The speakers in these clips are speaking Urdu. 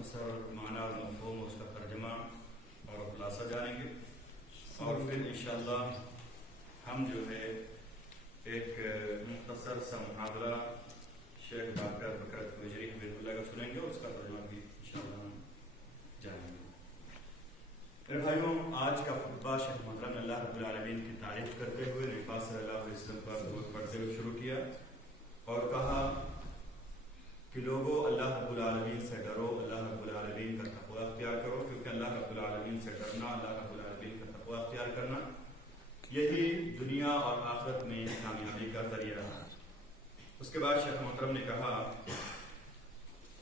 مختصر معنی اور مفہوم اس کا ترجمہ اور خلاصہ جانیں گے، اور پھر انشاءاللہ ہم جو ہے ایک مختصر سا محاورہ شیخ ڈاکٹر بکرت گوجری حفیظ اللہ کا سنیں گے، اور اس کا ترجمہ بھی انشاءاللہ ہم جانیں گے۔ میرے بھائیوں، آج کا خطبہ شیخ محترم نے اللہ رب العالمین کی تعریف کرتے ہوئے نبی پاک صلی اللہ علیہ وسلم پر درود پڑھتے ہوئے شروع کیا اور کہا کہ لوگوں اللہ رب العالمین سے ڈرو، اللہ رب العالمین کا تقوی اختیار کرو، کیونکہ اللہ رب العالمین سے ڈرنا، اللہ رب العالمین کا تقوی اختیار کرنا، یہی دنیا اور آخرت میں کامیابی کا ذریعہ ہے۔ اس کے بعد شیخ محترم نے کہا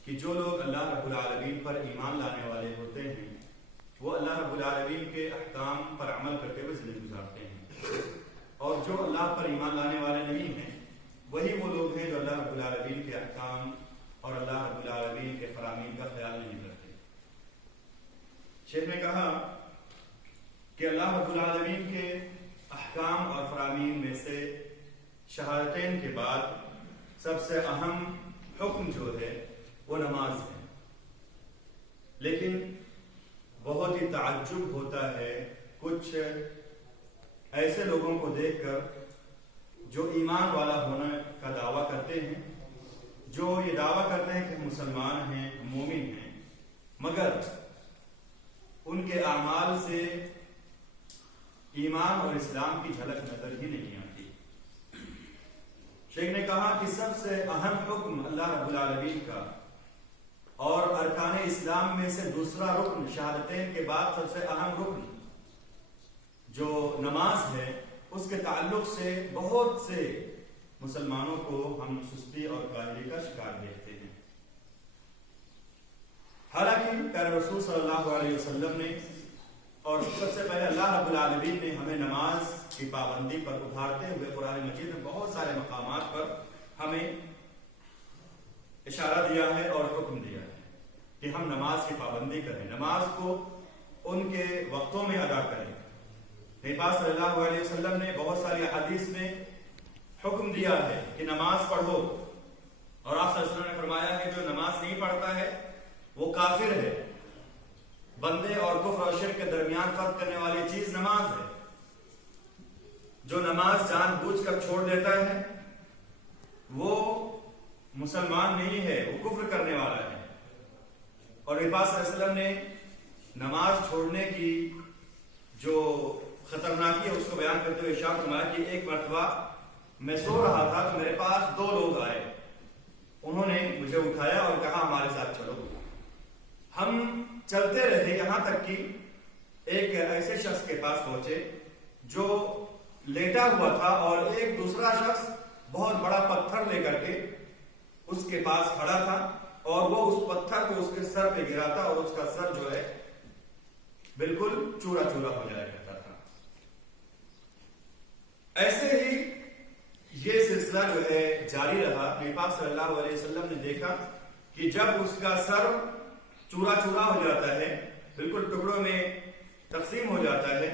کہ جو لوگ اللہ رب العالمین پر ایمان لانے والے ہوتے ہیں وہ اللہ رب العالمین کے احکام پر عمل کرتے ہوئے زندگی گزارتے ہیں، اور جو اللہ پر ایمان لانے والے نہیں ہیں وہی وہ لوگ ہیں جو اللہ رب العالمین کے احکام اور اللہ رب العالمین کے فرامین کا خیال نہیں کرتے۔ شیخ نے کہا کہ اللہ رب العالمین کے احکام اور فرامین میں سے شہادتین کے بعد سب سے اہم حکم جو ہے وہ نماز ہے، لیکن بہت ہی تعجب ہوتا ہے کچھ ایسے لوگوں کو دیکھ کر جو ایمان والا ہونے کا دعویٰ کرتے ہیں، جو یہ دعویٰ کرتے ہیں کہ مسلمان ہیں، مومن ہیں، مگر ان کے اعمال سے ایمان اور اسلام کی جھلک نظر ہی نہیں آتی۔ شیخ نے کہا کہ سب سے اہم حکم اللہ رب العالمین کا اور ارکان اسلام میں سے دوسرا رکن، شہادتین کے بعد سب سے اہم رکن جو نماز ہے، اس کے تعلق سے بہت سے مسلمانوں کو ہم سستی اور کاہلی کا شکار دیکھتے ہیں۔ حالانکہ پیارے رسول صلی اللہ علیہ وسلم نے اور سب سے پہلے اللہ رب العالمین نے ہمیں نماز کی پابندی پر ابھارتے ہوئے قرآن مجید میں بہت سارے مقامات پر ہمیں اشارہ دیا ہے اور حکم دیا ہے کہ ہم نماز کی پابندی کریں، نماز کو ان کے وقتوں میں ادا کریں۔ نبی پاک صلی اللہ علیہ وسلم نے بہت ساری حدیث میں حکم دیا ہے کہ نماز پڑھو، اور آپ صلی اللہ علیہ وسلم نے فرمایا ہے جو نماز نہیں پڑھتا ہے وہ کافر ہے۔ بندے اور کفر اور شرک کے درمیان فرق کرنے والی چیز نماز ہے۔ جو نماز جان بوجھ کر چھوڑ دیتا ہے وہ مسلمان نہیں ہے، وہ کفر کرنے والا ہے۔ اور نبی پاک صلی اللہ علیہ وسلم نے نماز چھوڑنے کی جو خطرناکی ہے اس کو بیان کرتے ہوئے ارشاد فرمایا کہ ایک مرتبہ میں سو رہا تھا تو میرے پاس دو لوگ آئے، انہوں نے مجھے اٹھایا اور کہا ہمارے ساتھ چلو۔ ہم چلتے رہے یہاں تک کہ ایک ایسے شخص کے پاس پہنچے جو لیٹا ہوا تھا، اور ایک دوسرا شخص بہت بڑا پتھر لے کر کے اس کے پاس کھڑا تھا، اور وہ اس پتھر کو اس کے سر پہ گراتا اور اس کا سر جو ہے بالکل چورا چورا ہو جایا کرتا تھا۔ ایسے ہی یہ سلسلہ جو ہے جاری رہا۔ نبی پاک صلی اللہ علیہ وسلم نے دیکھا کہ جب اس کا سر چورا چورا ہو جاتا ہے، بالکل ٹکڑوں میں تقسیم ہو جاتا ہے،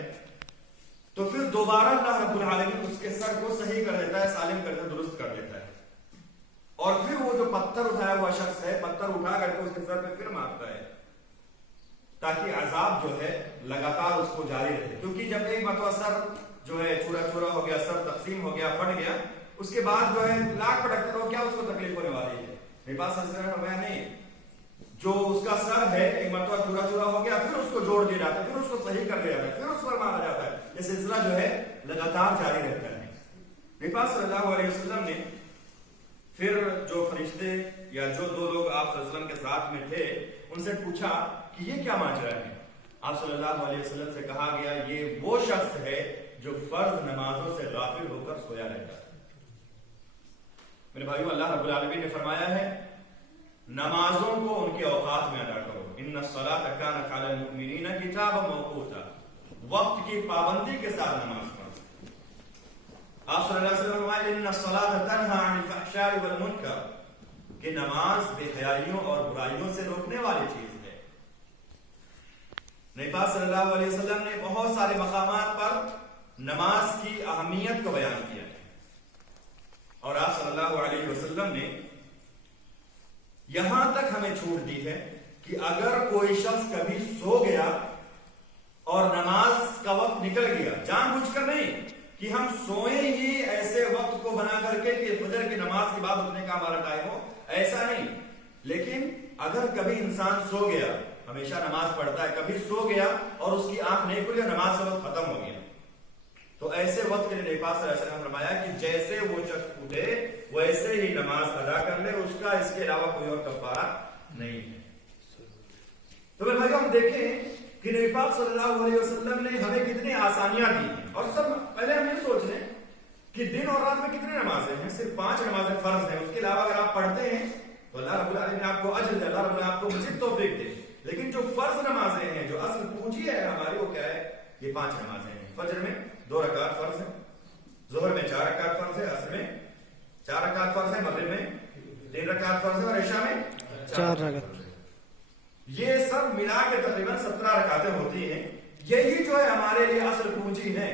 تو پھر دوبارہ اللہ رب العالمین اس کے سر کو صحیح کر دیتا ہے، سالم کر دیتا ہے، درست کر دیتا ہے، اور پھر وہ جو پتھر اٹھایا ہوا شخص ہے پتھر اٹھا کر کے اس کے سر پہ پھر مارتا ہے تاکہ عذاب جو ہے لگاتار اس کو جاری رہے۔ کیونکہ جب ایک مرتبہ سر جو ہے چورا چورا ہو گیا، سر تقسیم ہو گیا، پھٹ گیا، اس کے بعد جو ہے لاکھ پٹکتے رہو، کیا اس کو تکلیف ہونے والی ہے؟ میرے پاس فرمایا نہیں، جو اس کا سر ہے ایک مرتبہ چورا چورا ہو گیا، پھر اس کو جوڑ دیا جاتا ہے، پھر اس کو صحیح کر دیا جاتا ہے، پھر اس پر مارا جاتا ہے۔ یہ سلسلہ جو ہے لگاتار جاری رہتا ہے۔ میرے پاس صلی اللہ علیہ وسلم نے پھر جو فرشتے یا جو دو لوگ آپ صلی اللہ علیہ وسلم کے ساتھ میں تھے ان سے پوچھا کہ یہ کیا ماجرا ہے؟ آپ صلی اللہ علیہ وسلم سے کہا گیا یہ وہ شخص ہے جو فرض نمازوں سے غافل ہو کر سویا رہتا ہے۔ میرے بھائیو، اللہ رب العالمین نے فرمایا ہے نمازوں کو ان کے اوقات میں ادا کرو، ان الصلاۃ کانت علی المؤمنین کتابا موقوتا، وقت کی پابندی کے ساتھ نماز پڑھو۔ آپ صلی اللہ علیہ وسلم فرمائے ان الصلاۃ تنہی عن الفحشاء والمنکر، کہ نماز بے حیائیوں اور برائیوں سے روکنے والی چیز ہے۔ نبی پاک صلی اللہ علیہ وسلم نے بہت سارے مقامات پر نماز کی اہمیت کو بیان کیا ہے، اور آپ صلی اللہ علیہ وسلم نے یہاں تک ہمیں چھوٹ دی ہے کہ اگر کوئی شخص کبھی سو گیا اور نماز کا وقت نکل گیا، جان بوجھ کر نہیں کہ ہم سوئیں ہی ایسے وقت کو بنا کر کے کہ فجر کی نماز کے بعد اٹھنے کا ہمارا ٹائم ہو، ایسا نہیں، لیکن اگر کبھی انسان سو گیا، ہمیشہ نماز پڑھتا ہے، کبھی سو گیا اور اس کی آنکھ نہیں کھلی اور نماز کا وقت ختم ہو گیا، تو ایسے وقت کے لیے نبی پاک صلی اللہ علیہ وسلم نے فرمایا کہ جیسے وہ شخص اٹھے ویسے ہی نماز ادا کر لے، اس کا اس کے علاوہ کوئی اور کفارہ نہیں ہے۔ تو میرے بھائیو ہم دیکھیں کہ نبی پاک صلی اللہ علیہ وسلم نے ہمیں کتنی آسانیاں دی ہیں، اور سب پہلے ہم یہ سوچ لیں کہ دن اور رات میں کتنی نمازیں ہیں، صرف 5 نمازیں فرض ہیں، اس کے علاوہ اگر آپ پڑھتے ہیں تو اللہ رب العالمین نے آپ کو اجر دے، اللہ رب العالمین آپ کو مزید توفیق دے، لیکن جو فرض نمازیں ہیں، جو اصل پونجی ہے ہماری، وہ کیا ہے؟ یہ 5 نمازیں ہیں۔ فجر میں 2 رکعت فرض ہے، ظہر میں 4 رکعت فرض ہے، عصر میں 4 رکعت فرض ہے، مغرب میں 3 رکعت فرض ہے، اور عشاء میں 4 رکعت۔ یہ سب ملا کے تقریباً 17 رکعتیں ہوتی ہیں، یہی جو ہے ہمارے لیے اصل پونجی ہے۔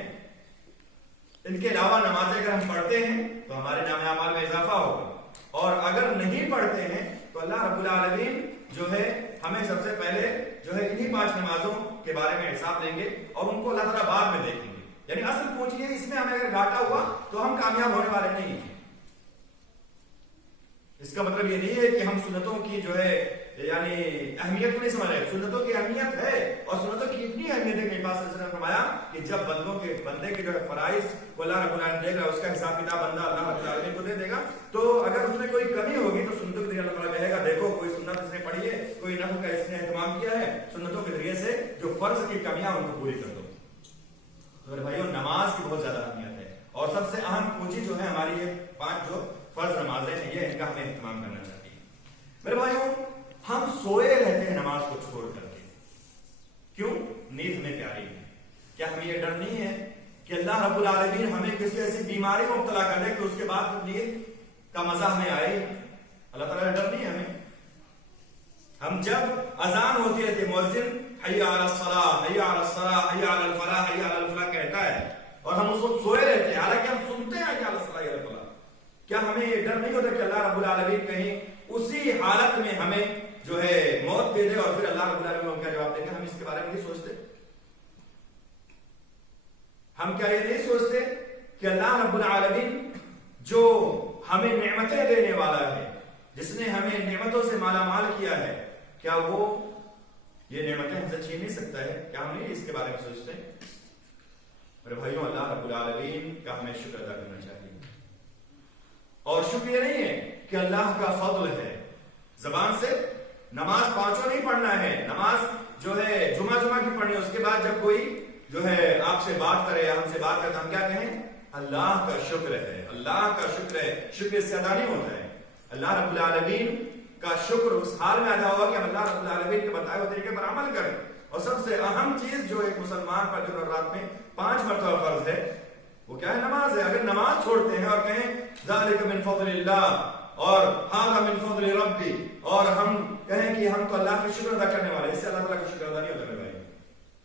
ان کے علاوہ نمازیں اگر ہم پڑھتے ہیں تو ہمارے نام اعمال میں اضافہ ہوگا، اور اگر نہیں پڑھتے ہیں تو اللہ رب العالمین جو ہے ہمیں سب سے پہلے جو ہے انہی 5 نمازوں کے بارے میں حساب لیں گے، اور ان کو اللہ تعالیٰ بعد میں دیکھیں گے۔ یعنی اصل پونجی ہے، اس میں ہمیں اگر گھاٹا ہوا تو ہم کامیاب ہونے والے نہیں ہیں۔ اس کا مطلب یہ نہیں ہے کہ ہم سنتوں کی جو ہے یعنی اہمیت کو نہیں سمجھ رہے، سنتوں کی اہمیت ہے، اور سنتوں کی اتنی اہمیت ہے کہ نبی پاک صلی اللہ علیہ وسلم نے فرمایا کہ جب بندے کے جو ہے فرائض کو اللہ رب العالمین دے گا، اس کا حساب کتاب بندہ اللہ رب العالمین کو دے دے گا، تو اگر اس میں کوئی کمی ہوگی تو سنتوں کے ذریعے اللہ تعالیٰ کہے گا دیکھو کوئی سنت اس نے پڑھی ہے، کوئی نفل کا اس نے اہتمام کیا ہے، سنتوں کے ذریعے سے جو فرض کی کمیاں ان کو پوری کر دو۔ میرے بھائیوں نماز کی بہت زیادہ اہمیت ہے، اور سب سے اہم پونجی جو ہے ہماری یہ 5 جو فرض نمازیں ہیں، یہ ان کا ہمیں اہتمام کرنا چاہیے۔ میرے بھائیوں ہم سوئے رہتے ہیں نماز کو چھوڑ کر کے، کیوں؟ نیند ہمیں پیاری ہے۔ کیا ہمیں یہ ڈر نہیں ہے کہ اللہ رب العالمین ہمیں کسی ایسی بیماری میں مبتلا کر دے کہ اس کے بعد نیند کا مزہ ہمیں آئے؟ اللہ تعالیٰ ڈر نہیں ہے ہمیں۔ ہم جب اذان ہوتی ہے تو مؤذن حی علی الصلاۃ حی علی الصلاۃ حی علی الفلاح حی علی الفلاح کہتا ہے، اور ہم اس وقت سوئے رہتے ہیں، حالانکہ ہم سنتے ہیں حی علی الصلاۃ حی علی الفلاح۔ کیا ہمیں یہ ڈر نہیں ہوتا کہ اللہ رب العالمین کہیں اسی حالت میں ہمیں جو ہے موت دے دے، اور پھر اللہ رب العالمین کو کیا جواب دے گا؟ ہم اس کے بارے میں نہیں سوچتے؟ ہم کیا یہ نہیں سوچتے کہ اللہ رب العالمین جو ہمیں نعمتیں دینے والا ہے، جس نے ہمیں نعمتوں سے مالا مال کیا ہے، کیا وہ یہ نعمتیں ہم سے چھین نہیں سکتا ہے؟ کیا ہم نہیں اس کے بارے میں سوچتے؟ میرے بھائیوں اللہ رب العالمین کا ہمیں شکر ادا کرنا چاہیے، اور شکر یہ نہیں ہے کہ اللہ کا فضل ہے، زبان سے نماز 5 نہیں پڑھنا ہے، نماز جو ہے جمعہ کی پڑھنی ہے، اس کے بعد جب کوئی جو ہے آپ سے بات کرے یا ہم سے بات کرے تو ہم کیا کہیں؟ اللہ کا شکر ہے، اللہ کا شکر ہے۔ شکر اس سے ادا نہیں ہوتا ہے، اللہ رب العالمین کا شکر اس حال میں ادا ہوگا کہ ہم اللہ رب العالمین کے بتائے ہوئے طریقے پر عمل کریں۔ اور سب سے اہم چیز جو ایک مسلمان پر دن اور رات میں 5 مرتبہ فرض ہے، وہ کیا ہے؟ نماز ہے۔ اگر نماز چھوڑتے ہیں اور کہیں ذالک من فضل اللہ اور ھذا من فضل ربی، اور ہم کہیں کہ ہم تو اللہ کا شکر ادا کرنے والے ہیں، اس سے اللہ تعالیٰ کا شکر ادا نہیں ہوتا میرے بھائی۔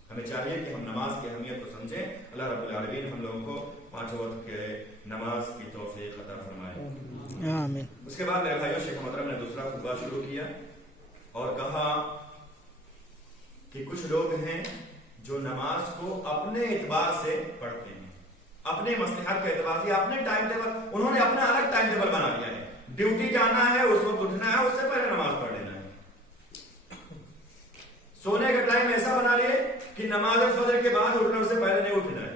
ہمیں چاہیے کہ ہم نماز کی اہمیت کو سمجھیں۔ اللہ رب العالمین ہم لوگوں کو 5 وقت کے نماز کی توفیق عطا فرمائے، آمین۔ اس کے بعد میرے بھائیوں شیخ محترم نے دوسرا خطبہ شروع کیا اور کہا کہ کچھ لوگ ہیں جو نماز کو اپنے اعتبار سے پڑھتے ہیں، اپنے مصلحت کے اعتبار سے، اپنے ٹائم ٹیبل، انہوں نے اپنا الگ ٹائم ٹیبل بنا لیا ہے، ڈیوٹی جانا ہے اس وقت اٹھنا ہے، اس سے پہلے نماز پڑھ لینا ہے۔ سونے کا ٹائم ایسا بنا لیے کہ نماز فجر کے بعد اٹھنے سے پہلے نہیں اٹھنا ہے،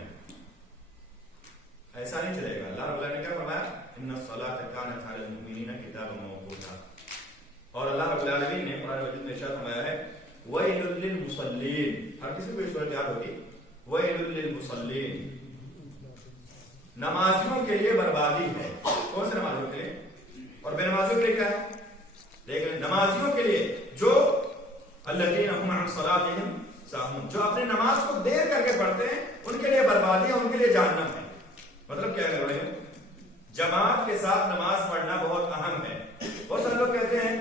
ایسا نہیں چلے گا۔ اللہ رب العالمین نے کیا فرمایا؟ ان الصلاۃ کانت علی المؤمنین کتابا موقوتا، اور اللہ رب العالمین نے قرآن مجید میں ارشاد فرمایا ہے ویل للمصلین، ہر کسی کو یہ سورت یاد ہوگی، ویل للمصلین، نمازیوں کے لیے بربادی ہے۔ کون سے نمازیوں کے لیے؟ اور بے نمازیوں کے لیے کیا ہے؟ لیکن نمازیوں کے لیے جو الذین هم عن صلاتهم ساہون، جو اپنے نماز کو دیر کر کے پڑھتے ہیں، ان کے لیے بربادی ہے، ان کے لیے جہنم ہے۔ مطلب کیا کر رہے ہیں؟ جماعت کے ساتھ نماز پڑھنا بہت اہم ہے۔ بہت سارے لوگ کہتے ہیں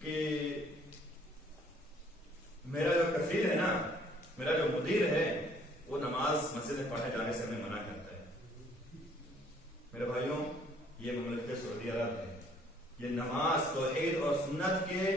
کہ میرا جو کفیل ہے نا، میرا جو مدیر ہے، وہ نماز مسجد میں پڑھنے جانے سے ہمیں منع کرتا ہے۔ میرے بھائیوں یہ مملکت سعودی عرب ہے، یہ نماز توحید اور سنت کے